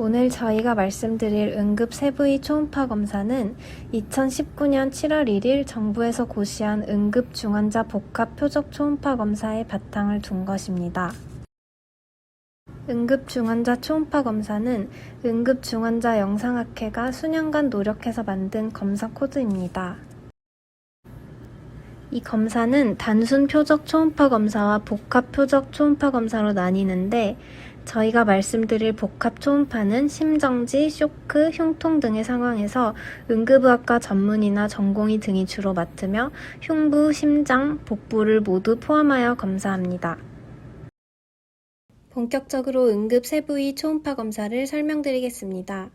오늘 저희가 말씀드릴 응급 세부의 초음파 검사는 2019년 7월 1일 정부에서 고시한 응급 중환자 복합 표적 초음파 검사의 바탕을 둔 것입니다. 응급 중환자 초음파 검사는 응급 중환자 영상학회가 수년간 노력해서 만든 검사 코드입니다. 이 검사는 단순 표적 초음파 검사와 복합 표적 초음파 검사로 나뉘는데 저희가 말씀드릴 복합 초음파는 심정지, 쇼크, 흉통 등의 상황에서 응급의학과 전문의나 전공의 등이 주로 맡으며 흉부, 심장, 복부를 모두 포함하여 검사합니다. 본격적으로 응급 세부의 초음파 검사를 설명드리겠습니다.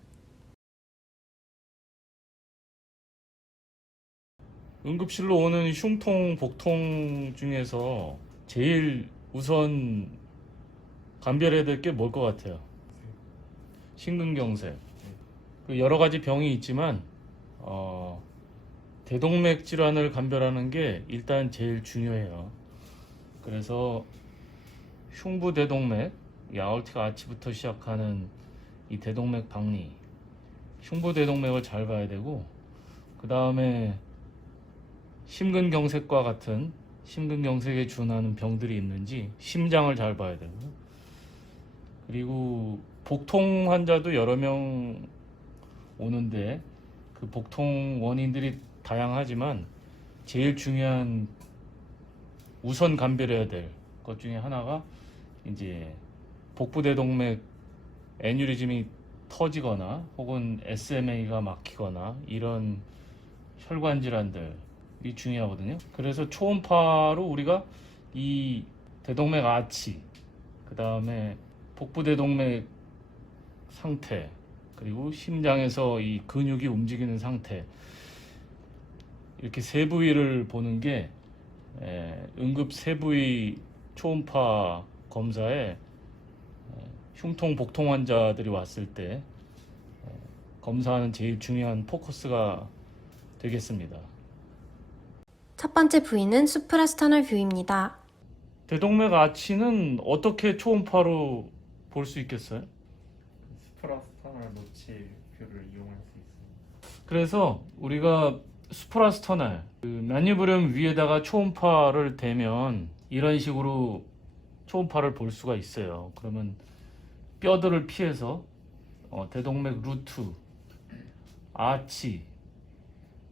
응급실로 오는 흉통, 복통 중에서 제일 우선 감별해야 될 게 뭘 것 같아요? 심근경색. 그 여러 가지 병이 있지만 어, 대동맥 질환을 감별하는 게 일단 제일 중요해요. 그래서 흉부 대동맥, 이 아ortic 아치부터 시작하는 이 대동맥 박리, 흉부 대동맥을 잘 봐야 되고 그 다음에 심근경색과 같은 심근경색에 준하는 병들이 있는지 심장을 잘 봐야 되고 그리고 복통 환자도 여러 명 오는데 그 복통 원인들이 다양하지만 제일 중요한 우선 감별해야 될 것 중에 하나가 이제 복부대동맥 애뉴리즘이 터지거나 혹은 SMA가 막히거나 이런 혈관 질환들이 중요하거든요. 그래서 초음파로 우리가 이 대동맥 아치, 그 다음에 복부대동맥 상태, 그리고 심장에서 이 근육이 움직이는 상태, 이렇게 세 부위를 보는 게 에, 응급 세 부위 초음파 검사에 에, 흉통, 복통 환자들이 왔을 때 에, 검사하는 제일 중요한 포커스가 되겠습니다. 첫 번째 부위는 수프라스터널 뷰입니다. 대동맥 아치는 어떻게 초음파로 볼 수 있겠어요? 스프라스타널 노치 뷰를 이용할 수 있습니다. 그래서 우리가 수프라스터널 그 맨유브름 위에다가 초음파를 대면 이런 식으로 초음파를 볼 수가 있어요. 그러면 뼈들을 피해서 어, 대동맥 루트, 아치,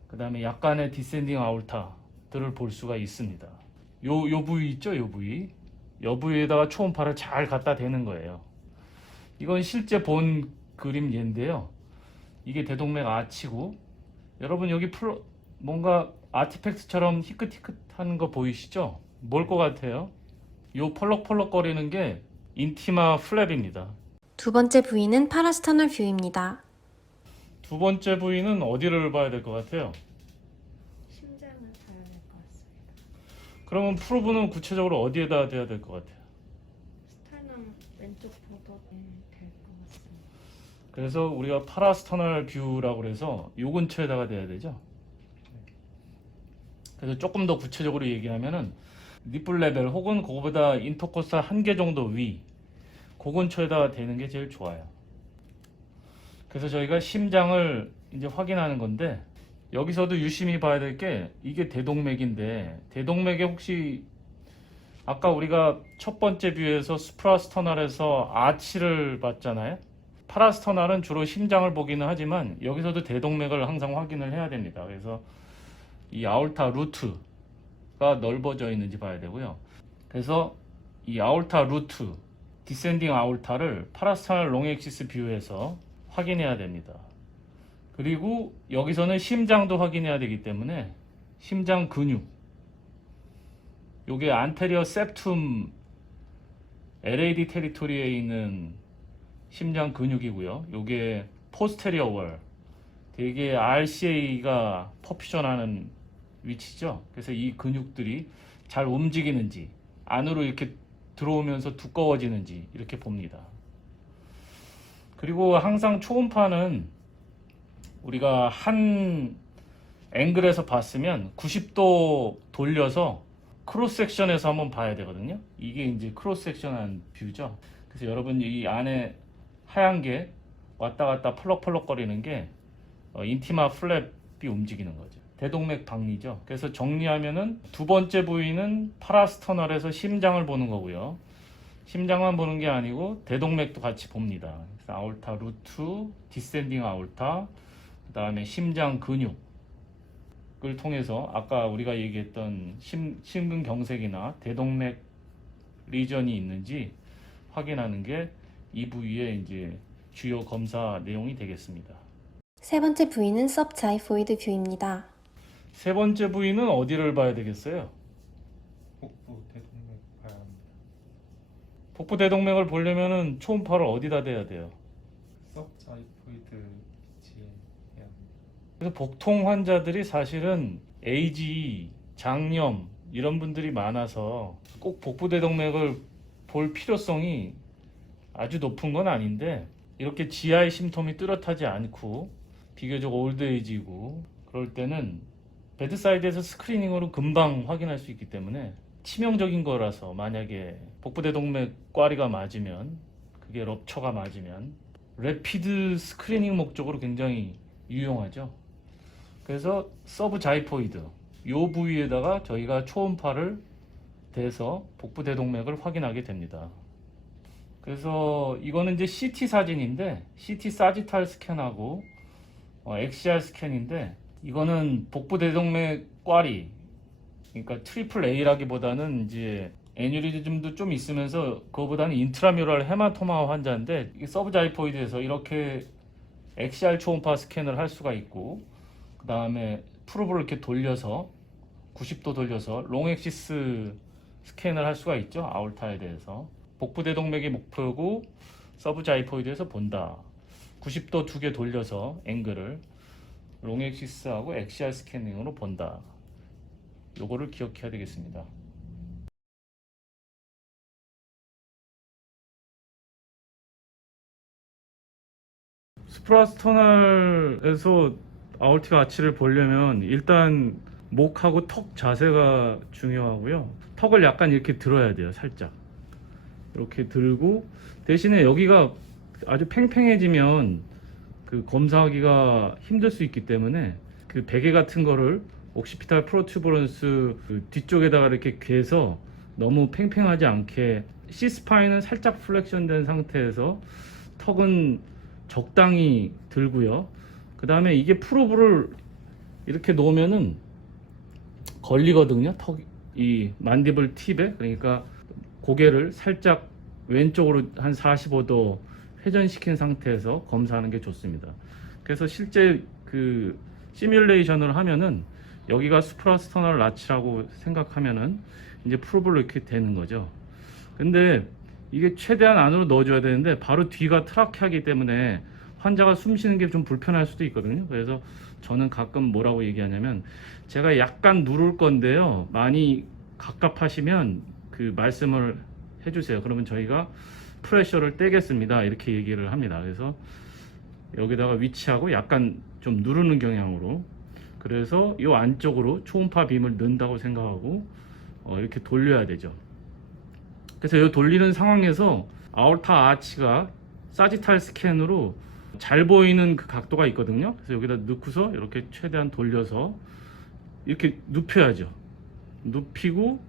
그 다음에 약간의 디센딩 아울타들을 볼 수가 있습니다. 요, 요 부위 있죠? 요 부위. 요 부위에다가 초음파를 잘 갖다 대는 거예요. 이건 실제 본 그림 얘인데요. 이게 대동맥 아치고 여러분 여기 플로, 뭔가 아티팩트처럼 희끗희끗한 거 보이시죠? 뭘 것 같아요? 요 펄럭펄럭거리는 게 인티마 플랩입니다. 두 번째 부위는 파라스터널 뷰입니다. 두 번째 부위는 어디를 봐야 될 것 같아요? 심장을 봐야 될 것 같습니다. 그러면 프로브는 구체적으로 어디에다 대야 될 것 같아요? 스타는 왼쪽 보도 될것 같습니다. 그래서 우리가 파라스터널 뷰라고 해서 요 근처에다가 대야 되죠. 그래서 조금 더 구체적으로 얘기하면은 니플 레벨 혹은 그거보다 인터코스탈 한 개 정도 위, 그 근처에다가 대는 게 제일 좋아요. 그래서 저희가 심장을 이제 확인하는 건데 여기서도 유심히 봐야 될 게 이게 대동맥인데 대동맥에 혹시 아까 우리가 첫 번째 뷰에서 스프라스터널에서 아치를 봤잖아요. 파라스터널은 주로 심장을 보기는 하지만 여기서도 대동맥을 항상 확인을 해야 됩니다. 그래서 이 아울타 루트가 넓어져 있는지 봐야 되고요. 그래서 이 아울타 루트, 디센딩 아울타를 파라스터널 롱엑시스 뷰에서 확인해야 됩니다. 그리고 여기서는 심장도 확인해야 되기 때문에 심장 근육 요게 안테리어 septum LAD 테리토리에 있는 심장 근육이고요. 요게 포스테리어 월 되게 RCA가 퍼퓨전하는 위치죠. 그래서 이 근육들이 잘 움직이는지 안으로 이렇게 들어오면서 두꺼워지는지 이렇게 봅니다. 그리고 항상 초음파는 우리가 한 앵글에서 봤으면 90도 돌려서 크로스 섹션에서 한번 봐야 되거든요. 이게 이제 크로스 섹션한 뷰죠. 그래서 여러분 이 안에 하얀 게 왔다 갔다 펄럭펄럭 거리는 게 어, 인티마 플랩이 움직이는 거죠. 대동맥 박리죠. 그래서 정리하면은 두 번째 부위는 파라스터널에서 심장을 보는 거고요. 심장만 보는 게 아니고 대동맥도 같이 봅니다. 아올타 루트, 디센딩 아올타, 그 다음에 심장 근육 을 통해서 아까 우리가 얘기했던 심, 심근경색이나 대동맥 리전이 있는지 확인하는 게 이 부위의 이제 주요 검사 내용이 되겠습니다. 세 번째 부위는 subxiphoid 뷰입니다. 세 번째 부위는 어디를 봐야 되겠어요? 복부 대동맥 봐야 합니다. 복부 대동맥을 보려면은 초음파를 어디다 대야 돼요? 서브자이포이드 위치에 해야 합니다. 그래서 복통 환자들이 사실은 AGE, 장염 이런 분들이 많아서 꼭 복부 대동맥을 볼 필요성이 아주 높은 건 아닌데 이렇게 GI 심톰이 뚜렷하지 않고 비교적 올드에이지고 그럴 때는 베드사이드에서 스크리닝으로 금방 확인할 수 있기 때문에 치명적인 거라서 만약에 복부 대동맥 꽈리가 맞으면 그게 럽처가 맞으면 레피드 스크리닝 목적으로 굉장히 유용하죠. 그래서 서브 자이포이드 요 부위에다가 저희가 초음파를 대서 복부 대동맥을 확인하게 됩니다. 그래서 이거는 이제 CT 사진인데 CT 사지탈 스캔하고 어, XR 스캔인데 이거는 복부 대동맥 꽈리 그러니까 트리플 A라기보다는 이제 애뉴리즘도 좀 있으면서 그거보다는 인트라뮤럴 헤마토마 환자인데 이 서브자이포이드에서 이렇게 XR 초음파 스캔을 할 수가 있고 그 다음에 프로브를 이렇게 돌려서 90도 돌려서 롱엑시스 스캔을 할 수가 있죠. 아울타에 대해서. 복부 대동맥이 목표고 서브자이포이드에서 본다. 90도 두 개 돌려서 앵글을 롱엑시스하고 XR 스캐닝으로 본다. 요거를 기억해야 되겠습니다. 스프라스터널에서 아울티가 아치를 보려면 일단 목하고 턱 자세가 중요하고요. 턱을 약간 이렇게 들어야 돼요, 살짝. 이렇게 들고 대신에 여기가 아주 팽팽해지면 그 검사하기가 힘들 수 있기 때문에 그 베개 같은 거를 옥시피탈 프로튜버런스 그 뒤쪽에다가 이렇게 괴서 너무 팽팽하지 않게 C 스파인은 살짝 플렉션 된 상태에서 턱은 적당히 들고요. 그 다음에 이게 프로브를 이렇게 놓으면은 걸리거든요. 턱, 이 만디블 팁에. 그러니까 고개를 살짝 왼쪽으로 한 45도 회전시킨 상태에서 검사하는 게 좋습니다. 그래서 실제 그 시뮬레이션을 하면은 여기가 수프라스터널 라치라고 생각하면은 이제 프로브로 이렇게 되는 거죠. 근데 이게 최대한 안으로 넣어줘야 되는데 바로 뒤가 트라케하기 때문에 환자가 숨 쉬는 게 좀 불편할 수도 있거든요. 그래서 저는 가끔 뭐라고 얘기하냐면 제가 약간 누를 건데요. 많이 갑갑하시면 그 말씀을 해주세요. 그러면 저희가 프레셔를 떼겠습니다. 이렇게 얘기를 합니다. 그래서 여기다가 위치하고 약간 좀 누르는 경향으로 그래서 이 안쪽으로 초음파 빔을 넣는다고 생각하고 어, 이렇게 돌려야 되죠. 그래서 이 돌리는 상황에서 아울타 아치가 사지탈 스캔으로 잘 보이는 그 각도가 있거든요. 그래서 여기다 넣고서 이렇게 최대한 돌려서 이렇게 눕혀야죠. 눕히고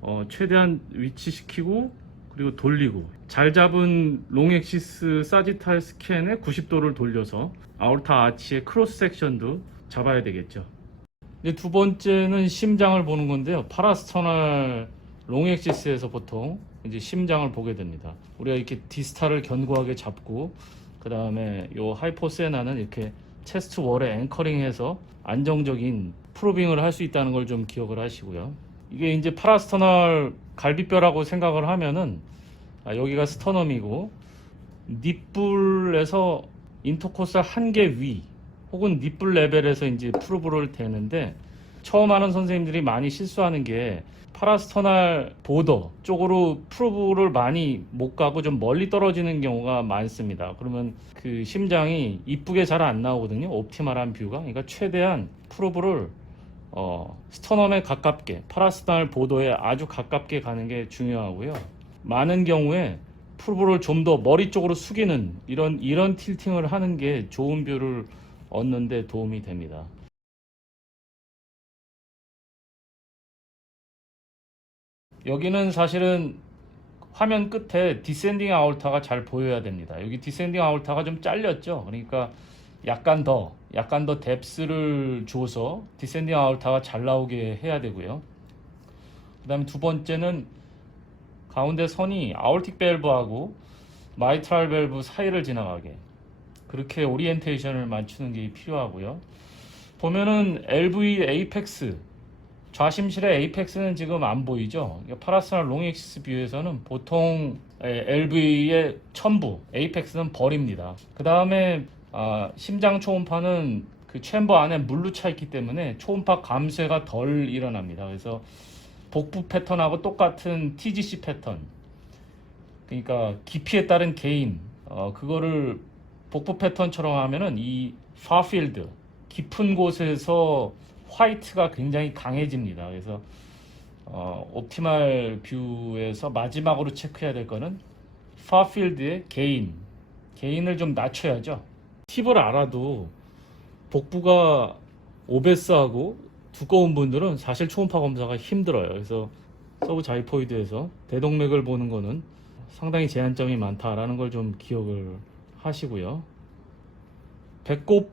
어, 최대한 위치시키고 그리고 돌리고 잘 잡은 롱엑시스 사지탈 스캔에 90도를 돌려서 아울타 아치의 크로스 섹션도 잡아야 되겠죠. 이제 두 번째는 심장을 보는 건데요. 파라스터널 롱엑시스에서 보통 이제 심장을 보게 됩니다. 우리가 이렇게 디스탈을 견고하게 잡고 그 다음에 요 하이포세나는 이렇게 체스트 월에 앵커링해서 안정적인 프로빙을 할 수 있다는 걸 좀 기억을 하시고요. 이게 이제 파라스터널 갈비뼈라고 생각을 하면은 아, 여기가 스터넘이고 닛불에서 인터코스탈 한개 위 혹은 닛불 레벨에서 이제 프로브를 대는데 처음 하는 선생님들이 많이 실수하는 게 파라스터널 보더 쪽으로 프로브를 많이 못 가고 좀 멀리 떨어지는 경우가 많습니다. 그러면 그 심장이 이쁘게 잘 안 나오거든요. 옵티멀한 뷰가. 그러니까 최대한 프로브를 어, 스터넘에 가깝게 파라스터널 보도에 아주 가깝게 가는 게 중요하고요. 많은 경우에 풀브를 좀 더 머리 쪽으로 숙이는 이런 이런 틸팅을 하는 게 좋은 뷰를 얻는 데 도움이 됩니다. 여기는 사실은 화면 끝에 디센딩 아울타가 잘 보여야 됩니다. 여기 디센딩 아울타가 좀 잘렸죠. 그러니까 약간 더 약간 더 뎁스를 줘서 디센딩 아울타가 잘 나오게 해야 되고요. 그 다음에 두 번째는 가운데 선이 아울틱 밸브하고 마이트랄 밸브 사이를 지나가게 그렇게 오리엔테이션을 맞추는 게 필요하고요. 보면은 LV 에이펙스 좌심실의 에이펙스는 지금 안 보이죠. 파라스나 롱엑시스 뷰에서는 보통 LV의 첨부 에이펙스는 버립니다. 그 다음에 심장 초음파는 그 챔버 안에 물로 차 있기 때문에 초음파 감쇄가 덜 일어납니다. 그래서 복부 패턴하고 똑같은 TGC 패턴. 그러니까 깊이에 따른 게인. 어, 그거를 복부 패턴처럼 하면은 이 파필드 깊은 곳에서 화이트가 굉장히 강해집니다. 그래서 어, 옵티말 뷰에서 마지막으로 체크해야 될 거는 파필드의 게인. 게인을 좀 낮춰야죠. 팁을 알아도 복부가 오베스하고 두꺼운 분들은 사실 초음파 검사가 힘들어요. 그래서 서브 자이포이드에서 대동맥을 보는 거는 상당히 제한점이 많다라는 걸 좀 기억을 하시고요. 배꼽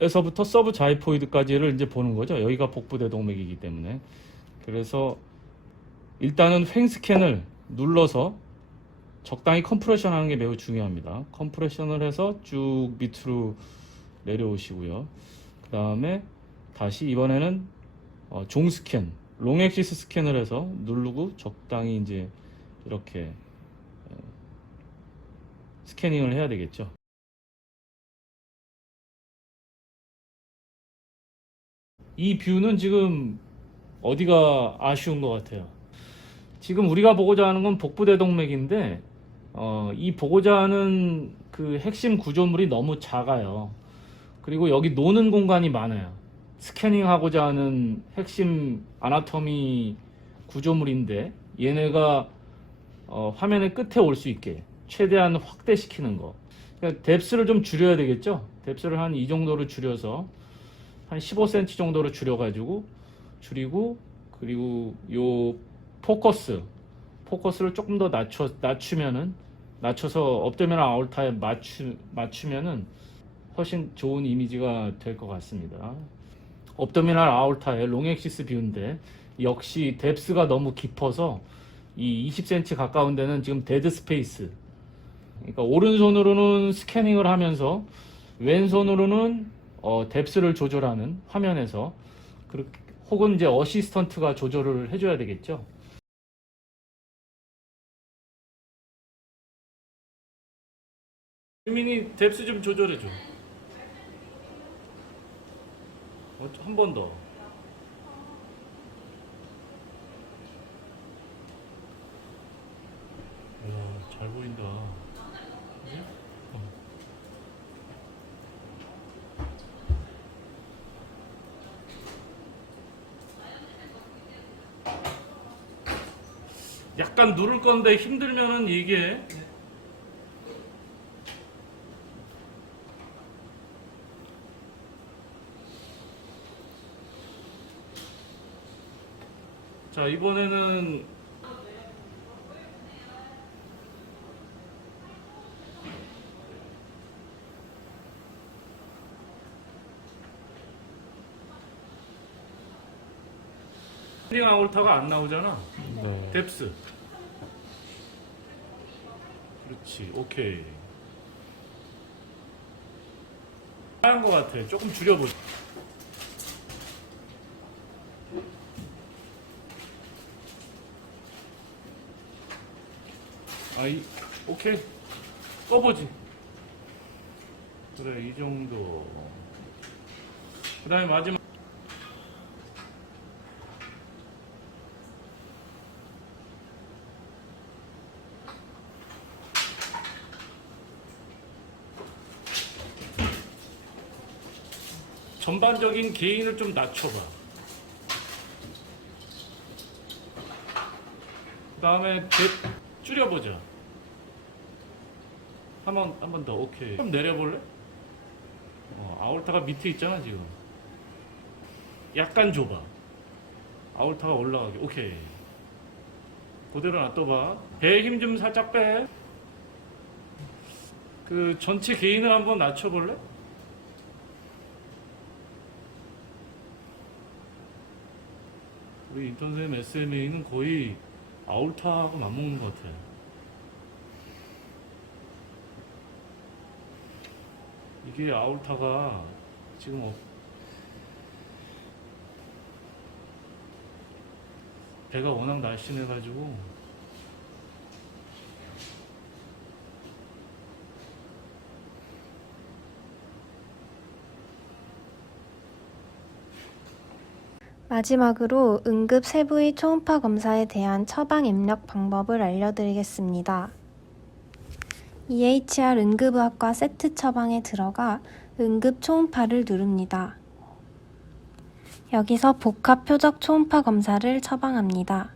에서부터 서브 자이포이드까지를 이제 보는 거죠. 여기가 복부 대동맥이기 때문에. 그래서 일단은 횡 스캔을 눌러서 적당히 컴프레션 하는 게 매우 중요합니다. 컴프레션을 해서 쭉 밑으로 내려오시고요. 그 다음에 다시 이번에는 어, 종 스캔, 롱엑시스 스캔을 해서 누르고 적당히 이제 이렇게 어, 스캐닝을 해야 되겠죠. 이 뷰는 지금 어디가 아쉬운 것 같아요. 지금 우리가 보고자 하는 건 복부대동맥인데 어, 이 보고자 하는 그 핵심 구조물이 너무 작아요. 그리고 여기 노는 공간이 많아요. 스캐닝하고자 하는 핵심 아나토미 구조물인데 얘네가 어, 화면의 끝에 올 수 있게 최대한 확대시키는 거. 그러니까 뎁스를 좀 줄여야 되겠죠. 뎁스를 한 이 정도로 줄여서 한 15cm 정도로 줄여가지고 줄이고 그리고 요 포커스 포커스를 조금 더 낮춰 낮추면은 낮춰서 업도미널 아울타에 맞추 맞추면은 훨씬 좋은 이미지가 될 것 같습니다. 업도미널 아울타의 롱엑시스 뷰인데 역시 뎁스가 너무 깊어서 이 20cm 가까운 데는 지금 데드 스페이스. 그러니까 오른손으로는 스캐닝을 하면서 왼손으로는 어, 뎁스를 조절하는 화면에서 그렇게 혹은 이제 어시스턴트가 조절을 해줘야 되겠죠. 유민이 뎁스 좀 조절해줘. 어, 한번 더. 잘 보인다. 약간 누를 건데 힘들면은 얘기해. 자, 이번에는 링 아울타가 안 나오잖아. 네. 뎁스. 그렇지. 오케이. 하얀 것 같아. 조금 줄여보자. 아이, 오케이. 꺼보지. 그래, 이 정도. 그 다음에 마지막. 전반적인 게인을 좀 낮춰봐. 그 다음에 줄여보자. 한번 한 번 더 오케이 좀 내려볼래? 어, 아울타가 밑에 있잖아 지금 약간 좁아 아울타가 올라가게 오케이 그대로 놔둬봐 배에 힘 좀 살짝 빼 그 전체 개인을 한번 낮춰볼래? 우리 인턴쌤 SMA는 거의 아울타하고 맞먹는 것 같아. 이게 아울타가 지금 어- 배가 워낙 날씬해가지고 마지막으로 응급 세부의 초음파 검사에 대한 처방 입력 방법을 알려드리겠습니다. EHR 응급의학과 세트 처방에 들어가 응급 초음파를 누릅니다. 여기서 복합 표적 초음파 검사를 처방합니다.